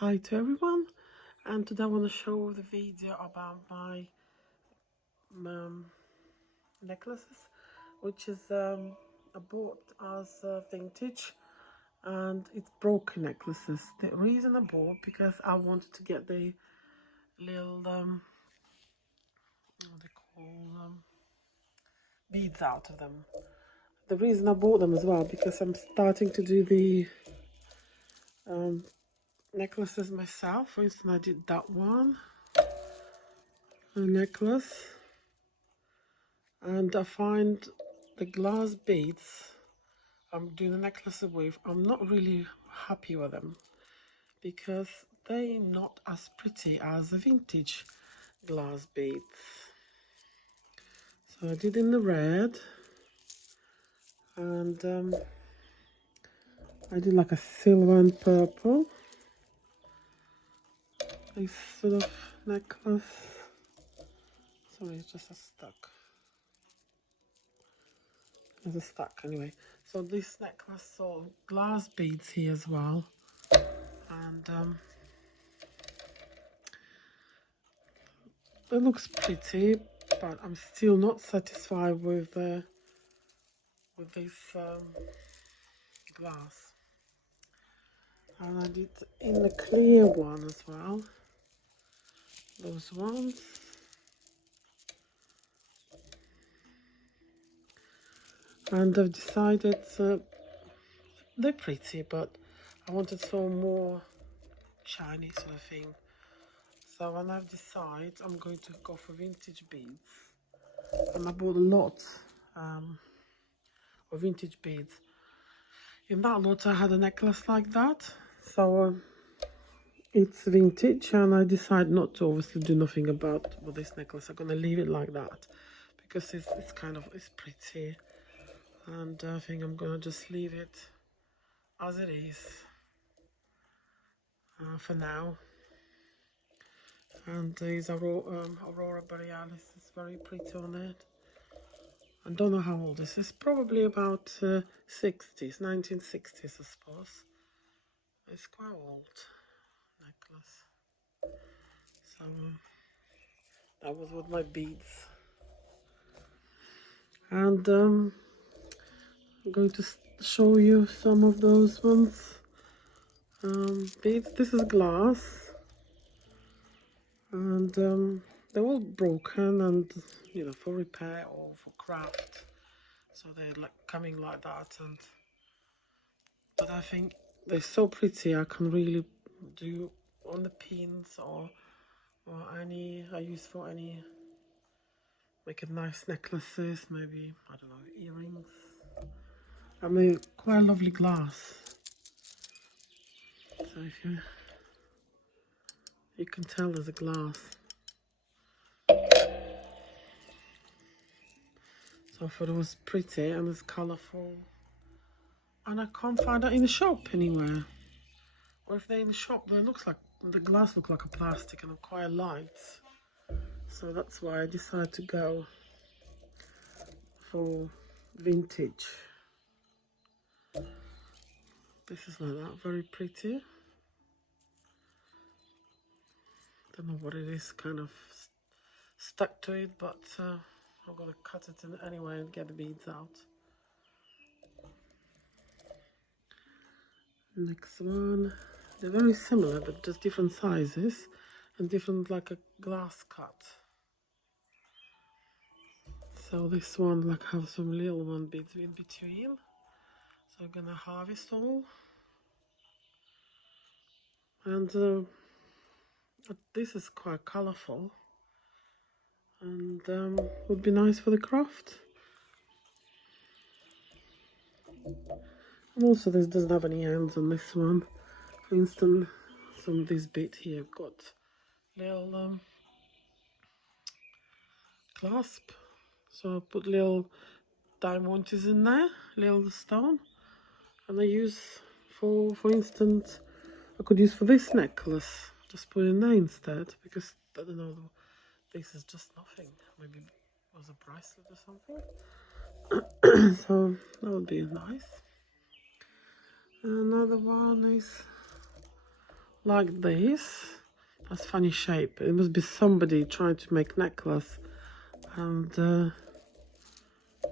Hi to everyone, and today I want to show the video about my necklaces, which is I bought as vintage, and it's broken necklaces. The reason I bought because I wanted to get the little what they call beads out of them. The reason I bought them as well because I'm starting to do the necklaces myself. For instance, I did that one, a necklace. And I find the glass beads I'm doing a necklace with, I'm not really happy with them because they're not as pretty as the vintage glass beads. So I did in the red, and I did like a silver and purple, this sort of necklace. Sorry, it's just a stuck. There's a stuck anyway. So this necklace saw glass beads here as well, and it looks pretty, but I'm still not satisfied with this glass. And I did in the clear one as well. Those ones. And I've decided they're pretty, but I wanted some more shiny sort of thing. So when I've decided I'm going to go for vintage beads, and I bought a lot of vintage beads. In that lot I had a necklace like that, so it's vintage, and I decided not to obviously do nothing about with this necklace. I'm gonna leave it like that because it's kind of pretty, and I think I'm gonna just leave it as it is for now. And there's Aurora Borealis is very pretty on it. I don't know how old this is. Probably about 60s, 1960s, I suppose. It's quite old necklace. So that was with my beads. And I'm going to show you some of those ones. Beads. This is glass, and they're all broken, and for repair or for craft. So they're like coming like that, but I think they're so pretty. I can really do on the pins or any. I use for any, make it nice necklaces, maybe, I don't know, earrings. I mean, quite lovely glass. So if you can tell there's a glass. So I thought it was pretty and it's colourful. And I can't find that in the shop anywhere. Or if they're in the shop, they looks like the glass looks like a plastic and quite light. So that's why I decided to go for vintage. This is like that, very pretty. Don't know what it is, kind of stuck to it, but I'm gonna cut it in anyway and get the beads out. Next one, they're very similar, but just different sizes and different, like a glass cut. So this one like have some little one beads in between. So I'm gonna harvest all, and this is quite colorful, and would be nice for the craft. And also this doesn't have any ends on this one. For instance, some of this bit here got little clasp, so I put little diamonds in there, little stone, and I use for instance, I could use for this necklace, just put it in there instead, because I don't know, this is just nothing. Maybe it was a bracelet or something. So that would be nice. Another one is like this. That's funny shape. It must be somebody trying to make necklace, and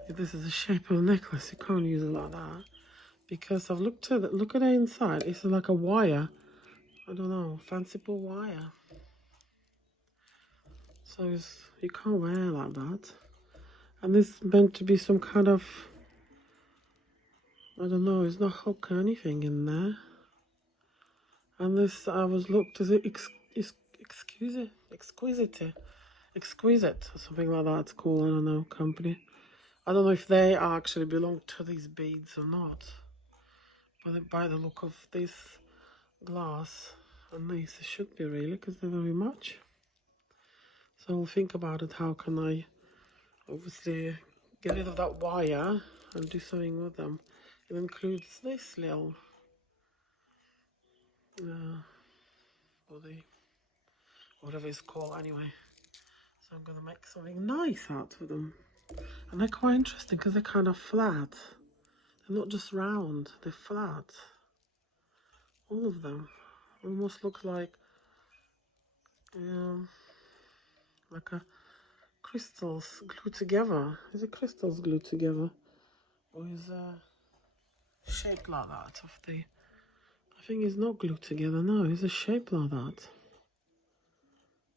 if this is the shape of a necklace, you can't use it like that, because I've looked at it. Look at the inside. It's like a wire. I don't know, fanciful wire. So you can't wear it like that. And this is meant to be some kind of, I don't know, it's not hook or anything in there. And this, I was looked, is it exquisite or something like that it's called, I don't know, company. I don't know if they actually belong to these beads or not, but by the look of this glass and this, it should be really, because they're very much. So I'll think about it, how can I obviously get rid of that wire and do something with them. It includes this little body, whatever it's called anyway. So I'm going to make something nice out of them. And they're quite interesting because they're kind of flat. They're not just round, they're flat. All of them. Almost look like a crystals glued together. Is it crystals glued together? Or is a shape like that of the... I think it's not glued together, no, it's a shape like that.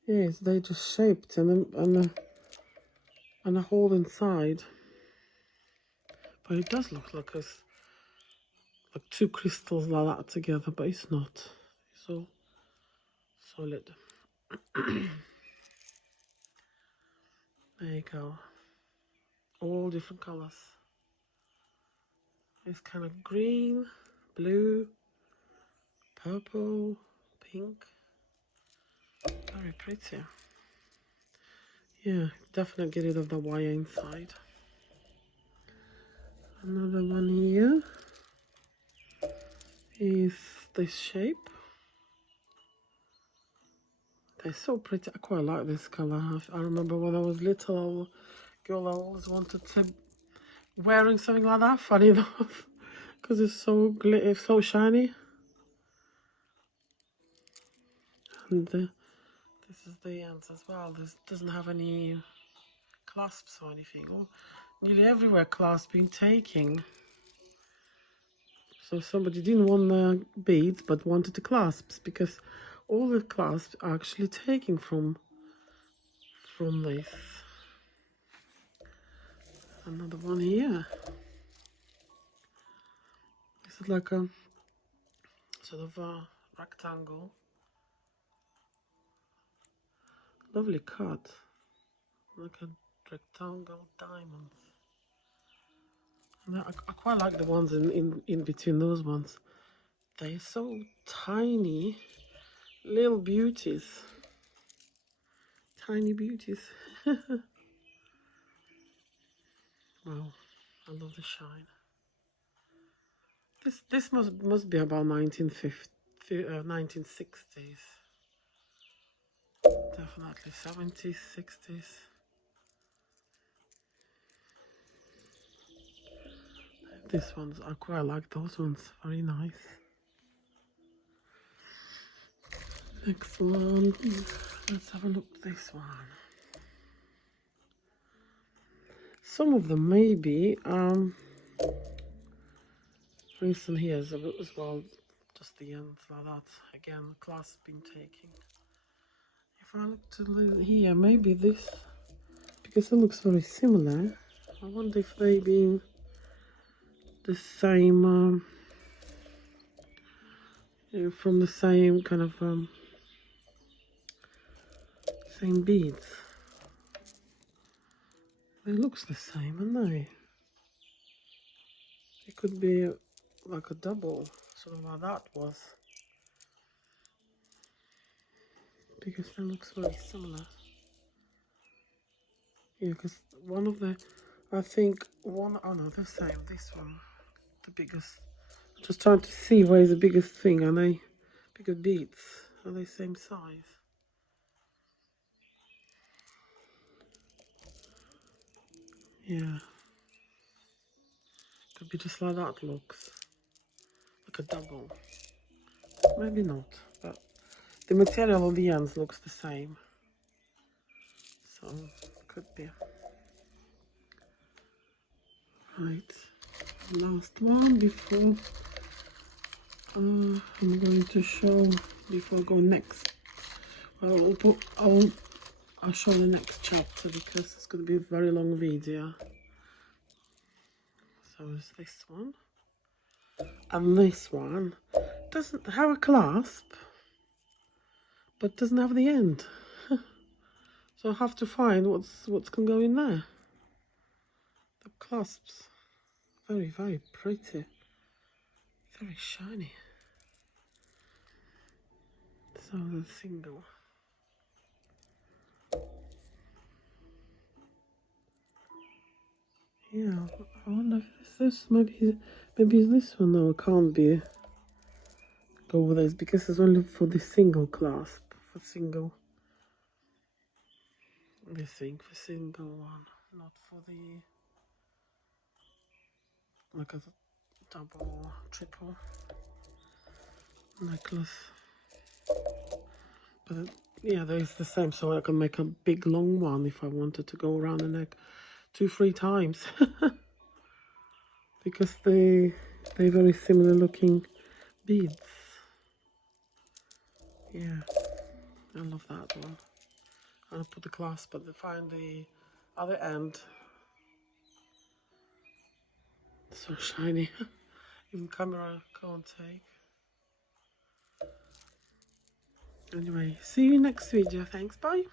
Yes, they just shaped and a hole inside. But it does look like like two crystals like that together, but it's not. It's all solid. There you go. All different colors. It's kind of green, blue, purple, pink. Very pretty. Yeah, definitely get rid of the wire inside. Another one here is this shape. They're so pretty. I quite like this color. I remember when I was little girl, I always wanted to wearing something like that. Funny enough, because it's so shiny. And this is the ends as well. This doesn't have any clasps or anything. Oh, nearly everywhere clasps been taking. So somebody didn't want the beads but wanted the clasps, because all the clasps are actually taken from this. Another one here. This is like a sort of a rectangle. Lovely cut. Like a rectangle diamonds. And I quite like the ones in between those ones. They're so tiny. Little beauties. Tiny beauties. Wow, I love the shine. This must be about 1960s. Definitely 70s, 60s. These ones, I quite like those ones. Very nice. Next one. Let's have a look at this one. Some of them maybe recent here as well, just the ends like that. Again, class been taking. If I look to here, maybe this, because it looks very similar. I wonder if they been the same, from the same kind of same beads. It looks the same, aren't they? It could be like a double, sort of like that was, because it looks very similar. Yeah, because one of the, I think one, oh no, the same. This one, the biggest. Just trying to see where is the biggest thing. Are they bigger beads? Are they same size? Yeah. Could be just like that looks. Like a double. Maybe not, but the material on the ends looks the same. So, could be. Right, last one before I'm going to show, before I go next. Well, I'll show the next chapter because it's going to be a very long video. So is this one. And this one doesn't have a clasp, but doesn't have the end. So I have to find what's going to go in there. The clasps, very, very pretty. Very shiny. So the single. Yeah, I wonder if it's this, maybe it's this one. No, it can't be. Go with this because it's only for the single clasp, for single. I think for single one, not for the like a double or triple necklace. But yeah, there's the same, so I can make a big long one if I wanted to go around the neck 2-3 times. Because they're very similar looking beads. Yeah, I love that one. I'll put the clasp, but find the other end. So shiny. Even camera can't take. Anyway, see you next video. Thanks, bye.